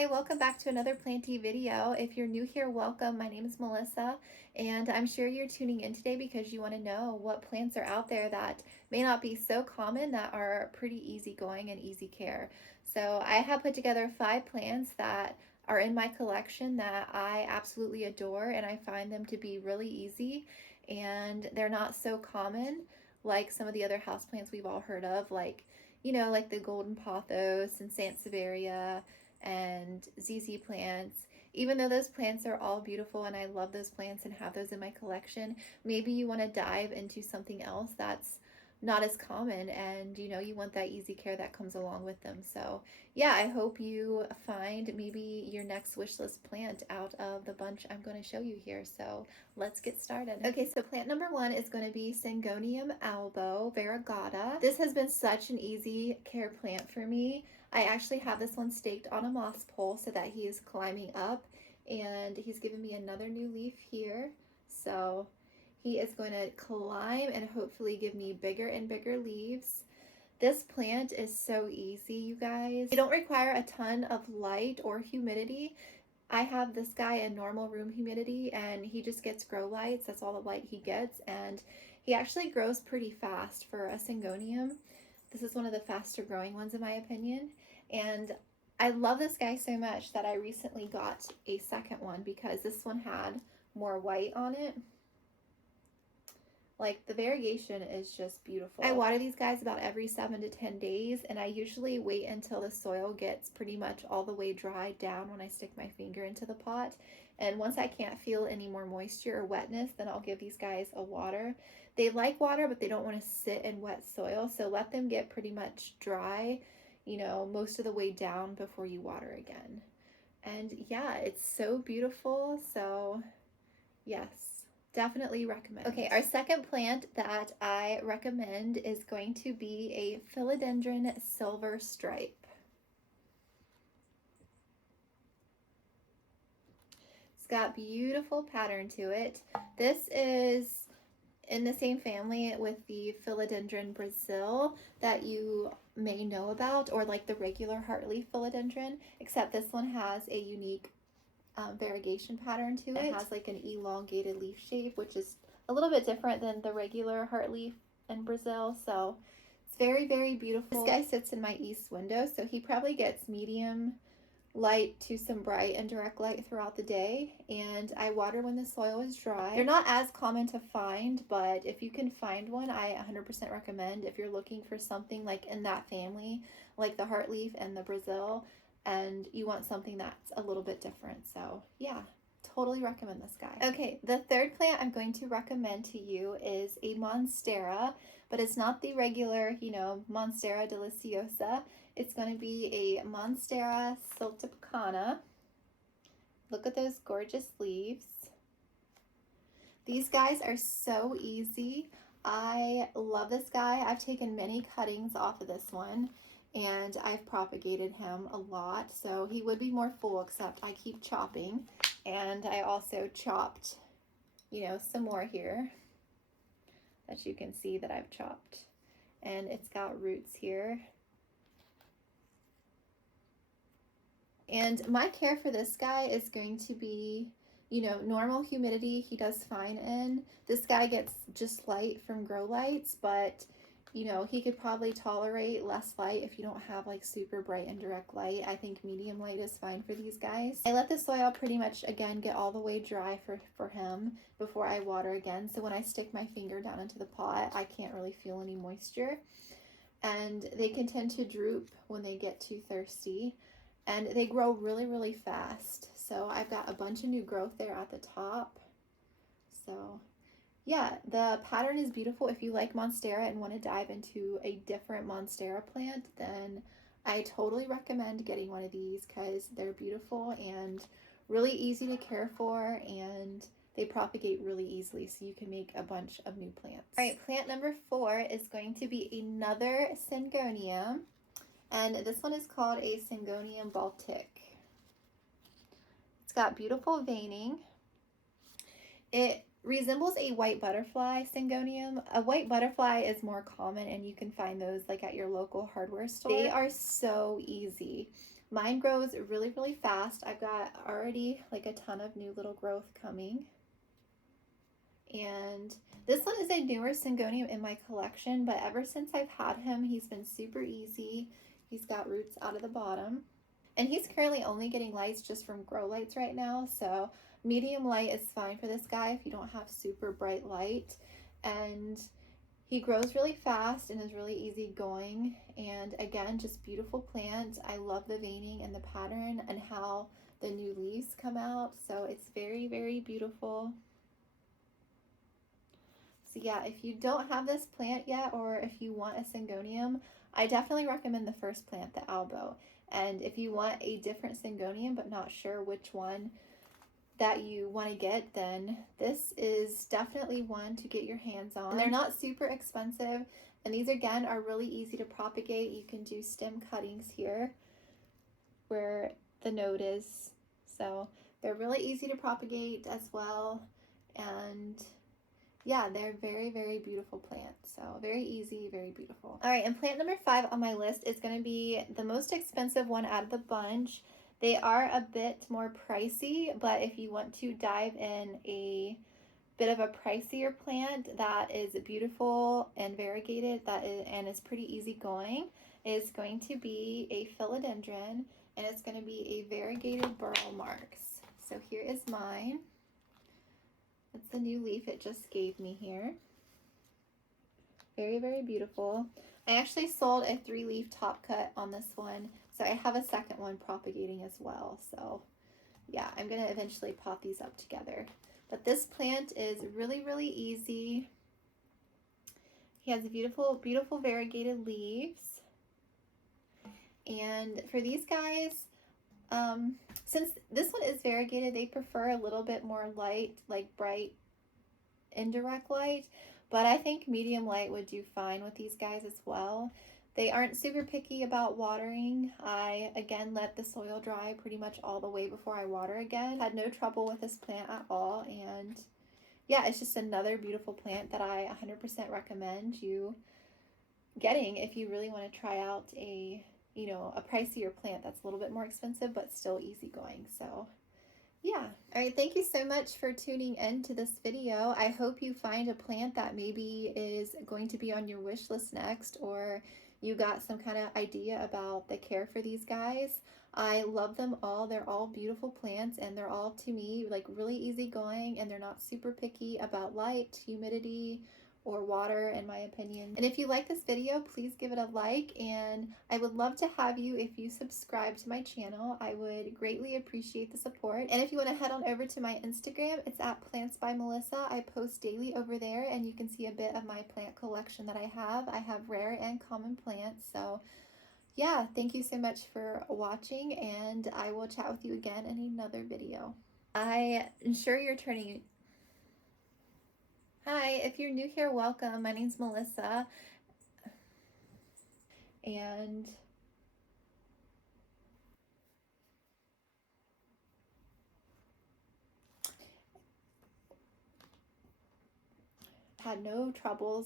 Hi, welcome back to another planty video. If you're new here, welcome. My name is Melissa, and I'm sure you're tuning in today because you want to know what plants are out there that may not be so common that are pretty easygoing and easy care. So I have put together 5 plants that are in my collection that I absolutely adore, and I find them to be really easy, and they're not so common like some of the other houseplants we've all heard of, like like the golden pothos and sansevieria and ZZ plants. Even though those plants are all beautiful and I love those plants and have those in my collection, maybe you want to dive into something else that's not as common, and you want that easy care that comes along with them. So yeah, I hope you find maybe your next wish list plant out of the bunch I'm going to show you here. So let's get started. Okay, so plant number 1 is going to be Syngonium albo variegata. This has been such an easy care plant for me. I actually have this one staked on a moss pole so that he is climbing up, and he's given me another new leaf here. So he is going to climb and hopefully give me bigger and bigger leaves. This plant is so easy, you guys. You don't require a ton of light or humidity. I have this guy in normal room humidity, and he just gets grow lights. That's all the light he gets, and he actually grows pretty fast for a Syngonium. This is one of the faster growing ones in my opinion, and I love this guy so much that I recently got a second one because this one had more white on it. Like, the variegation is just beautiful. I water these guys about every 7 to 10 days, and I usually wait until the soil gets pretty much all the way dried down when I stick my finger into the pot. And once I can't feel any more moisture or wetness, then I'll give these guys a water. They like water, but they don't want to sit in wet soil, so let them get pretty much dry, most of the way down before you water again. And yeah, it's so beautiful. So yes, definitely recommend. Okay, our second plant that I recommend is going to be a Philodendron silver stripe. It's got beautiful pattern to it. This is in the same family with the Philodendron Brazil that you may know about, or like the regular heartleaf philodendron, except this one has a unique variegation pattern to it. It has like an elongated leaf shape, which is a little bit different than the regular heartleaf in Brazil. So it's very, very beautiful. This guy sits in my east window, so he probably gets medium light to some bright and direct light throughout the day, and I water when the soil is dry. They're not as common to find, but if you can find one, I 100% recommend. If you're looking for something like in that family, like the heartleaf and the Brazil, and you want something that's a little bit different. So yeah, totally recommend this guy. Okay, the third plant I'm going to recommend to you is a Monstera, but it's not the regular, Monstera deliciosa. It's going to be a Monstera siltepecana. Look at those gorgeous leaves. These guys are so easy. I love this guy. I've taken many cuttings off of this one, and I've propagated him a lot, so he would be more full, except I keep chopping. And I also chopped, some more here that you can see that I've chopped, and it's got roots here. And my care for this guy is going to be, normal humidity he does fine in. This guy gets just light from grow lights, but he could probably tolerate less light if you don't have like super bright and direct light. I think medium light is fine for these guys. I let the soil pretty much again get all the way dry for him before I water again. So when I stick my finger down into the pot, I can't really feel any moisture. And they can tend to droop when they get too thirsty. And they grow really, really fast. So I've got a bunch of new growth there at the top. So yeah, the pattern is beautiful. If you like Monstera and want to dive into a different Monstera plant, then I totally recommend getting one of these because they're beautiful and really easy to care for, and they propagate really easily, so you can make a bunch of new plants. All right, plant number 4 is going to be another Syngonium, and this one is called a Syngonium batik. It's got beautiful veining. It resembles a white butterfly Syngonium. A white butterfly is more common, and you can find those like at your local hardware store. They are so easy. Mine grows really, really fast. I've got already like a ton of new little growth coming. And this one is a newer Syngonium in my collection, but ever since I've had him, he's been super easy. He's got roots out of the bottom. And he's currently only getting lights just from grow lights right now, so medium light is fine for this guy if you don't have super bright light. And he grows really fast and is really easy going. And again, just beautiful plant. I love the veining and the pattern and how the new leaves come out. So it's very, very beautiful. So yeah, if you don't have this plant yet, or if you want a Syngonium, I definitely recommend the first plant, the albo. And if you want a different Syngonium but not sure which one that you want to get, then this is definitely one to get your hands on. And they're not super expensive, and these again are really easy to propagate. You can do stem cuttings here where the node is, so they're really easy to propagate as well. And yeah, they're very, very beautiful plants. So very easy, very beautiful. All right, and plant number 5 on my list is going to be the most expensive one out of the bunch. They are a bit more pricey, but if you want to dive in a bit of a pricier plant that is beautiful and variegated, and is pretty easy going, is going to be a philodendron, and it's going to be a variegated burle marx. So here is mine. That's the new leaf it just gave me here. Very, very beautiful. I actually sold a 3-leaf top cut on this one, so I have a second one propagating as well. So yeah, I'm going to eventually pot these up together. But this plant is really, really easy. He has beautiful, beautiful variegated leaves. And for these guys, since this one is variegated, they prefer a little bit more light, like bright indirect light, but I think medium light would do fine with these guys as well. They aren't super picky about watering. I again let the soil dry pretty much all the way before I water again. Had no trouble with this plant at all, and yeah, it's just another beautiful plant that I 100% recommend you getting if you really want to try out a pricier plant that's a little bit more expensive but still easygoing. So yeah. All right. Thank you so much for tuning in to this video. I hope you find a plant that maybe is going to be on your wish list next, or you got some kind of idea about the care for these guys. I love them all. They're all beautiful plants, and they're all, to me, like really easygoing, and they're not super picky about light, humidity, or water, in my opinion. And if you like this video, please give it a like, and I would love to have you if you subscribe to my channel. I would greatly appreciate the support. And if you want to head on over to my Instagram, it's at Plants by Melissa. I post daily over there, and you can see a bit of my plant collection that I have. I have rare and common plants. So yeah, thank you so much for watching, and I will chat with you again in another video. I am sure you're turning. Hi, if you're new here, welcome. My name's Melissa, and had no troubles